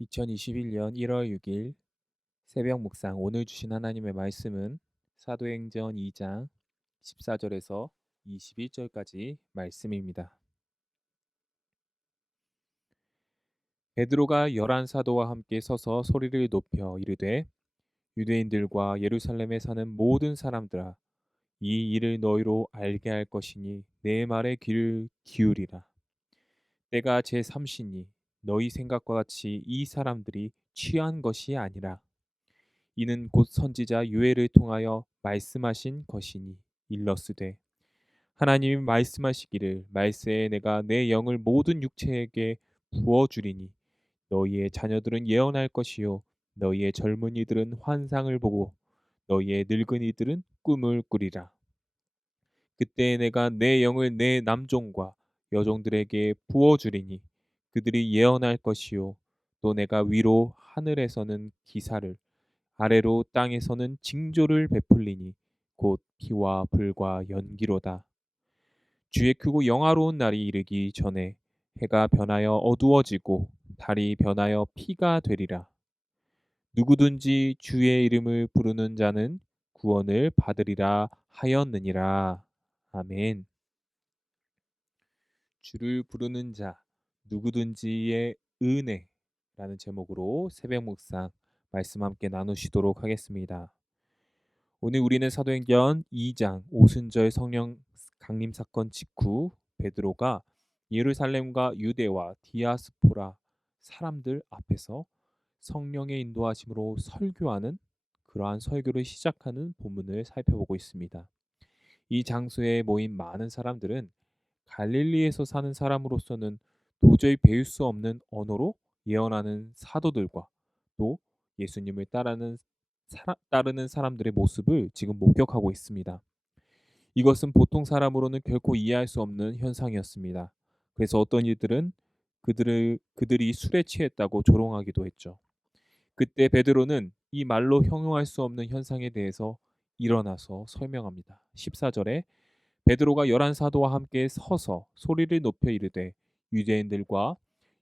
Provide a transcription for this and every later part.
2021년 1월 6일 새벽 묵상 오늘 주신 하나님의 말씀은 사도행전 2장 14절에서 21절까지 말씀입니다. 베드로가 열한 사도와 함께 서서 소리를 높여 이르되 유대인들과 예루살렘에 사는 모든 사람들아 이 일을 너희로 알게 할 것이니 내 말에 귀를 기울이라. 때가 제3시니 너희 생각과 같이 이 사람들이 취한 것이 아니라 이는 곧 선지자 유엘을 통하여 말씀하신 것이니 일러스되 하나님이 말씀하시기를 말세에 내가 내 영을 모든 육체에게 부어 주리니 너희의 자녀들은 예언할 것이요 너희의 젊은이들은 환상을 보고 너희의 늙은이들은 꿈을 꾸리라. 그때 내가 내 영을 내 남종과 여종들에게 부어 주리니 그들이 예언할 것이요 또 내가 위로 하늘에서는 기사를 아래로 땅에서는 징조를 베풀리니 곧 피와 불과 연기로다. 주의 크고 영화로운 날이 이르기 전에 해가 변하여 어두워지고 달이 변하여 피가 되리라. 누구든지 주의 이름을 부르는 자는 구원을 받으리라 하였느니라. 아멘. 주를 부르는 자 누구든지의 은혜라는 제목으로 새벽 묵상 말씀 함께 나누시도록 하겠습니다. 오늘 우리는 사도행전 2장 오순절 성령 강림 사건 직후 베드로가 예루살렘과 유대와 디아스포라 사람들 앞에서 성령의 인도하심으로 설교하는 그러한 설교를 시작하는 본문을 살펴보고 있습니다. 이 장소에 모인 많은 사람들은 갈릴리에서 사는 사람으로서는 도저히 배울 수 없는 언어로 예언하는 사도들과 또 예수님을 따르는 사람들의 모습을 지금 목격하고 있습니다. 이것은 보통 사람으로는 결코 이해할 수 없는 현상이었습니다. 그래서 어떤 이들은 그들이 술에 취했다고 조롱하기도 했죠. 그때 베드로는 이 말로 형용할 수 없는 현상에 대해서 일어나서 설명합니다. 14절에 베드로가 열한 사도와 함께 서서 소리를 높여 이르되 유대인들과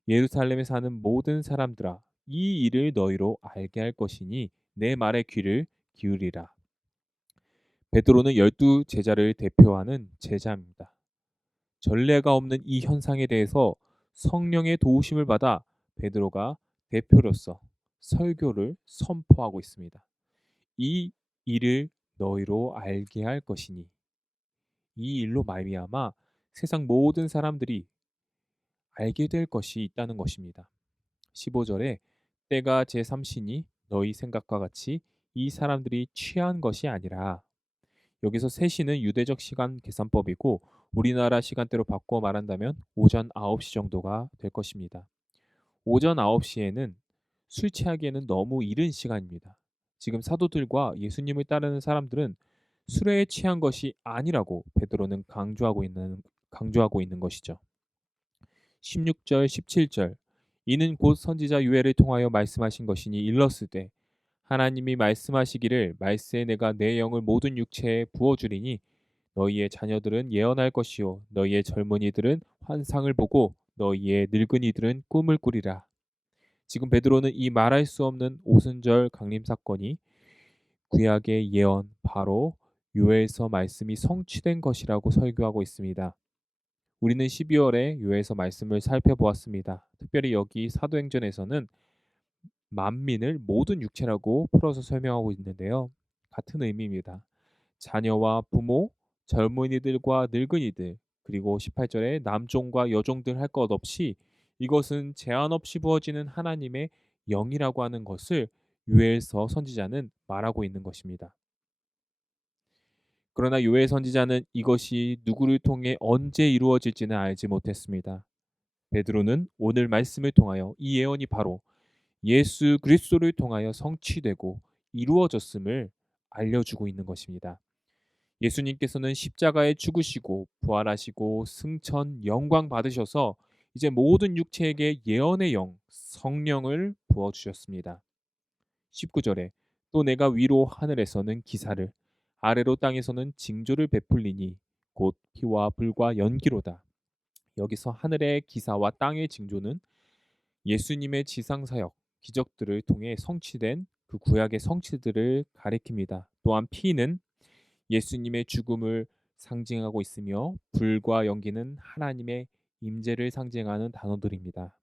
예루살렘에 사는 모든 사람들아 이 일을 너희로 알게 할 것이니 내 말에 귀를 기울이라. 베드로는 12 제자를 대표하는 제자입니다. 전례가 없는 이 현상에 대해서 성령의 도우심을 받아 베드로가 대표로서 설교를 선포하고 있습니다. 이 일을 너희로 알게 할 것이니 이 일로 말미암아 세상 모든 사람들이 알게 될 것이 있다는 것입니다. 15절에 때가 제3시니 너희 생각과 같이 이 사람들이 취한 것이 아니라 여기서 3시는 유대적 시간 계산법이고 우리나라 시간대로 바꿔 말한다면 오전 9시 정도가 될 것입니다. 오전 9시에는 술 취하기에는 너무 이른 시간입니다. 지금 사도들과 예수님을 따르는 사람들은 술에 취한 것이 아니라고 베드로는 강조하고 있는 것이죠. 16절, 17절 이는 곧 선지자 유엘을 통하여 말씀하신 것이니 일러스되 하나님이 말씀하시기를 말세에 내가 내 영을 모든 육체에 부어 주리니 너희의 자녀들은 예언할 것이요 너희의 젊은이들은 환상을 보고 너희의 늙은이들은 꿈을 꾸리라. 지금 베드로는 이 말할 수 없는 오순절 강림 사건이 구약의 예언 바로 요엘서 말씀이 성취된 것이라고 설교하고 있습니다. 우리는 12월에 요엘서 말씀을 살펴보았습니다. 특별히 여기 사도행전에서는 만민을 모든 육체라고 풀어서 설명하고 있는데요. 같은 의미입니다. 자녀와 부모, 젊은이들과 늙은이들, 그리고 18절에 남종과 여종들 할 것 없이 이것은 제한 없이 부어지는 하나님의 영이라고 하는 것을 요엘서 선지자는 말하고 있는 것입니다. 그러나 요엘 선지자는 이것이 누구를 통해 언제 이루어질지는 알지 못했습니다. 베드로는 오늘 말씀을 통하여 이 예언이 바로 예수 그리스도를 통하여 성취되고 이루어졌음을 알려주고 있는 것입니다. 예수님께서는 십자가에 죽으시고 부활하시고 승천 영광 받으셔서 이제 모든 육체에게 예언의 영 성령을 부어 주셨습니다. 19절에 또 내가 위로 하늘에서는 기사를 아래로 땅에서는 징조를 베풀리니 곧 피와 불과 연기로다. 여기서 하늘의 기사와 땅의 징조는 예수님의 지상 사역 기적들을 통해 성취된 그 구약의 성취들을 가리킵니다. 또한 피는 예수님의 죽음을 상징하고 있으며 불과 연기는 하나님의 임재를 상징하는 단어들입니다.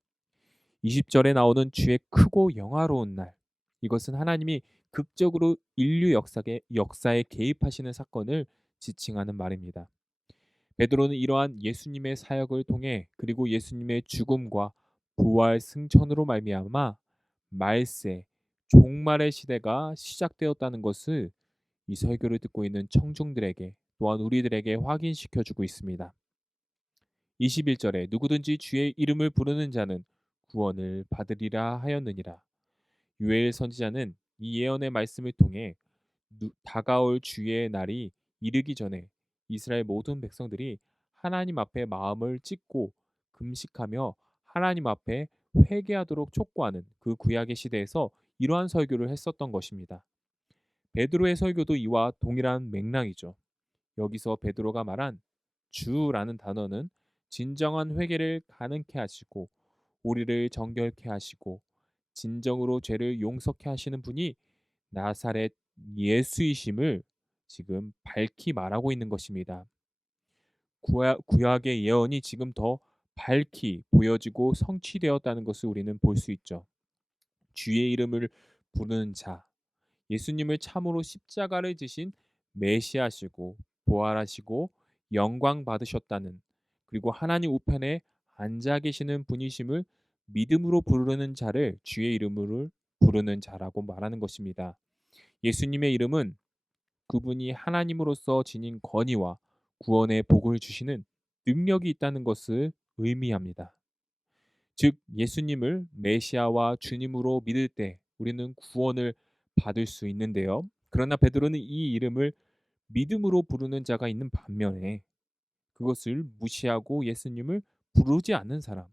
20절에 나오는 주의 크고 영화로운 날. 이것은 하나님이 극적으로 인류 역사에 개입하시는 사건을 지칭하는 말입니다. 베드로는 이러한 예수님의 사역을 통해 그리고 예수님의 죽음과 부활 승천으로 말미암아 말세 종말의 시대가 시작되었다는 것을 이 설교를 듣고 있는 청중들에게 또한 우리들에게 확인시켜 주고 있습니다. 21절에 누구든지 주의 이름을 부르는 자는 구원을 받으리라 하였느니라. 유엘 선지자는 이 예언의 말씀을 통해 다가올 주의 날이 이르기 전에 이스라엘 모든 백성들이 하나님 앞에 마음을 찢고 금식하며 하나님 앞에 회개하도록 촉구하는 그 구약의 시대에서 이러한 설교를 했었던 것입니다. 베드로의 설교도 이와 동일한 맥락이죠. 여기서 베드로가 말한 주라는 단어는 진정한 회개를 가능케 하시고 우리를 정결케 하시고 진정으로 죄를 용서케 하시는 분이 나사렛 예수이심을 지금 밝히 말하고 있는 것입니다. 구약의 예언이 지금 더 밝히 보여지고 성취되었다는 것을 우리는 볼 수 있죠. 주의 이름을 부르는 자, 예수님을 참으로 십자가를 지신 메시아시고 부활하시고 영광 받으셨다는, 그리고 하나님 우편에 앉아 계시는 분이심을 믿음으로 부르는 자를 주의 이름으로 부르는 자라고 말하는 것입니다. 예수님의 이름은 그분이 하나님으로서 지닌 권위와 구원의 복을 주시는 능력이 있다는 것을 의미합니다. 즉 예수님을 메시아와 주님으로 믿을 때 우리는 구원을 받을 수 있는데요. 그러나 베드로는 이 이름을 믿음으로 부르는 자가 있는 반면에 그것을 무시하고 예수님을 부르지 않는 사람,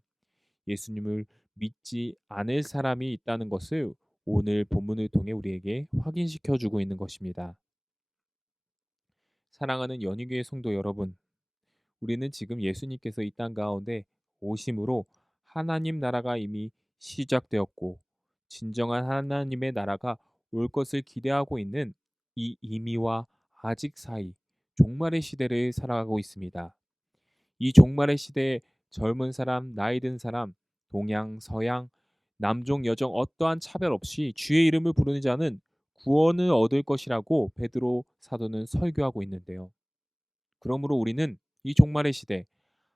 예수님을 믿지 않을 사람이 있다는 것을 오늘 본문을 통해 우리에게 확인시켜 주고 있는 것입니다. 사랑하는 연희교회 성도 여러분, 우리는 지금 예수님께서 이 땅 가운데 오심으로 하나님 나라가 이미 시작되었고 진정한 하나님의 나라가 올 것을 기대하고 있는 이 이미와 아직 사이 종말의 시대를 살아가고 있습니다. 이 종말의 시대에 젊은 사람, 나이 든 사람, 동양, 서양, 남종, 여종 어떠한 차별 없이 주의 이름을 부르는 자는 구원을 얻을 것이라고 베드로 사도는 설교하고 있는데요. 그러므로 우리는 이 종말의 시대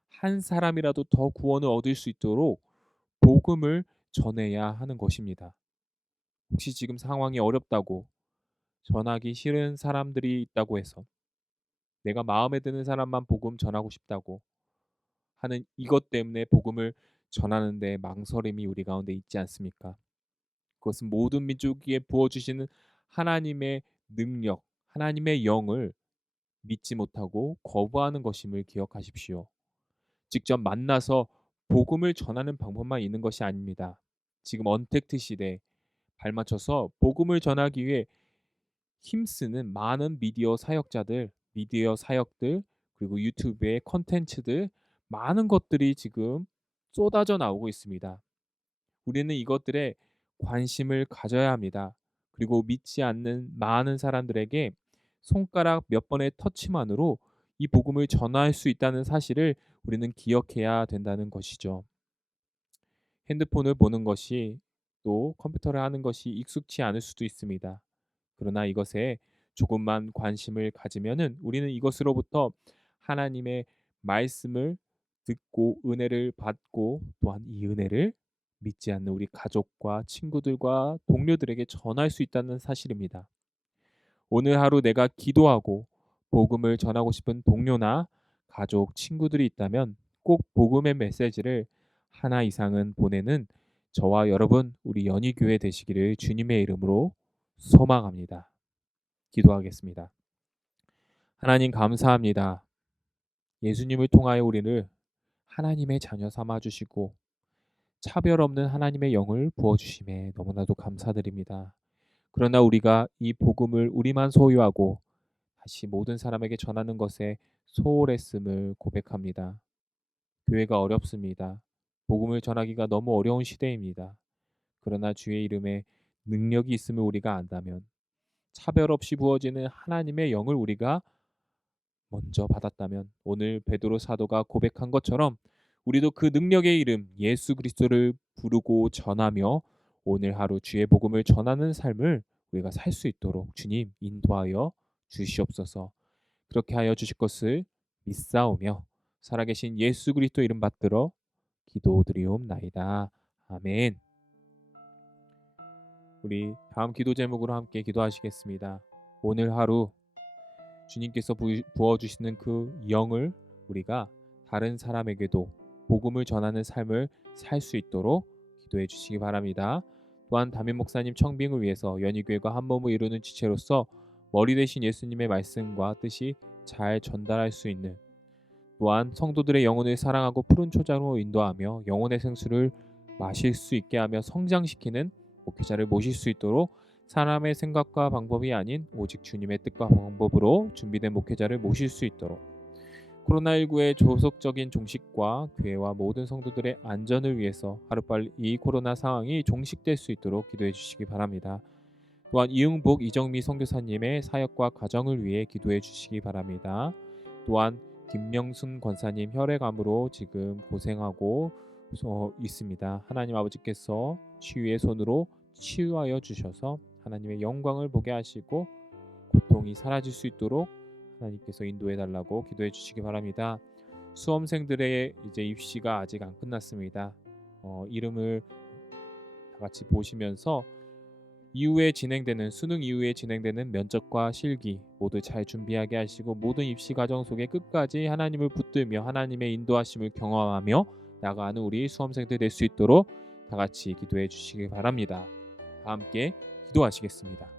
한 사람이라도 더 구원을 얻을 수 있도록 복음을 전해야 하는 것입니다. 혹시 지금 상황이 어렵다고 전하기 싫은 사람들이 있다고 해서 내가 마음에 드는 사람만 복음 전하고 싶다고 하는 이것 때문에 복음을 전하는데 망설임이 우리 가운데 있지 않습니까? 그것은 모든 민족에게 부어주시는 하나님의 능력, 하나님의 영을 믿지 못하고 거부하는 것임을 기억하십시오. 직접 만나서 복음을 전하는 방법만 있는 것이 아닙니다. 지금 언택트 시대에 발맞춰서 복음을 전하기 위해 힘쓰는 많은 미디어 사역들, 그리고 유튜브의 컨텐츠들, 많은 것들이 지금 쏟아져 나오고 있습니다. 우리는 이것들에 관심을 가져야 합니다. 그리고 믿지 않는 많은 사람들에게 손가락 몇 번의 터치만으로 이 복음을 전할 수 있다는 사실을 우리는 기억해야 된다는 것이죠. 핸드폰을 보는 것이 또 컴퓨터를 하는 것이 익숙치 않을 수도 있습니다. 그러나 이것에 조금만 관심을 가지면은 우리는 이것으로부터 하나님의 말씀을 듣고 은혜를 받고 또한 이 은혜를 믿지 않는 우리 가족과 친구들과 동료들에게 전할 수 있다는 사실입니다. 오늘 하루 내가 기도하고 복음을 전하고 싶은 동료나 가족, 친구들이 있다면 꼭 복음의 메시지를 하나 이상은 보내는 저와 여러분 우리 연희교회 되시기를 주님의 이름으로 소망합니다. 기도하겠습니다. 하나님 감사합니다. 예수님을 통하여 우리를 하나님의 자녀 삼아 주시고 차별 없는 하나님의 영을 부어 주심에 너무나도 감사드립니다. 그러나 우리가 이 복음을 우리만 소유하고 다시 모든 사람에게 전하는 것에 소홀했음을 고백합니다. 교회가 어렵습니다. 복음을 전하기가 너무 어려운 시대입니다. 그러나 주의 이름에 능력이 있음을 우리가 안다면, 차별 없이 부어지는 하나님의 영을 우리가 먼저 받았다면, 오늘 베드로 사도가 고백한 것처럼 우리도 그 능력의 이름 예수 그리스도를 부르고 전하며 오늘 하루 주의 복음을 전하는 삶을 우리가 살 수 있도록 주님 인도하여 주시옵소서. 그렇게 하여 주실 것을 믿사오며 살아계신 예수 그리스도 이름 받들어 기도드리옵나이다. 아멘. 우리 다음 기도 제목으로 함께 기도하시겠습니다. 오늘 하루 주님께서 부어주시는 그 영을 우리가 다른 사람에게도 복음을 전하는 삶을 살 수 있도록 기도해 주시기 바랍니다. 또한 담임 목사님 청빙을 위해서 연희교회가 한 몸을 이루는 지체로서 머리 되신 예수님의 말씀과 뜻이 잘 전달할 수 있는, 또한 성도들의 영혼을 사랑하고 푸른 초자로 인도하며 영혼의 생수를 마실 수 있게 하며 성장시키는 목회자를 모실 수 있도록 사람의 생각과 방법이 아닌 오직 주님의 뜻과 방법으로 준비된 목회자를 모실 수 있도록, 코로나19의 조속적인 종식과 교회와 모든 성도들의 안전을 위해서 하루빨리 이 코로나 상황이 종식될 수 있도록 기도해 주시기 바랍니다. 또한 이응복 이정미 선교사님의 사역과 가정을 위해 기도해 주시기 바랍니다. 또한 김명순 권사님 혈액암으로 지금 고생하고 있습니다. 하나님 아버지께서 치유의 손으로 치유하여 주셔서 하나님의 영광을 보게 하시고 고통이 사라질 수 있도록 하나님께서 인도해 달라고 기도해 주시기 바랍니다. 수험생들의 이제 입시가 아직 안 끝났습니다. 이름을 다 같이 보시면서 수능 이후에 진행되는 면접과 실기 모두 잘 준비하게 하시고 모든 입시 과정 속에 끝까지 하나님을 붙들며 하나님의 인도하심을 경험하며 나가는 우리 수험생들 될 수 있도록 다 같이 기도해 주시기 바랍니다. 다 함께 기도하시겠습니다.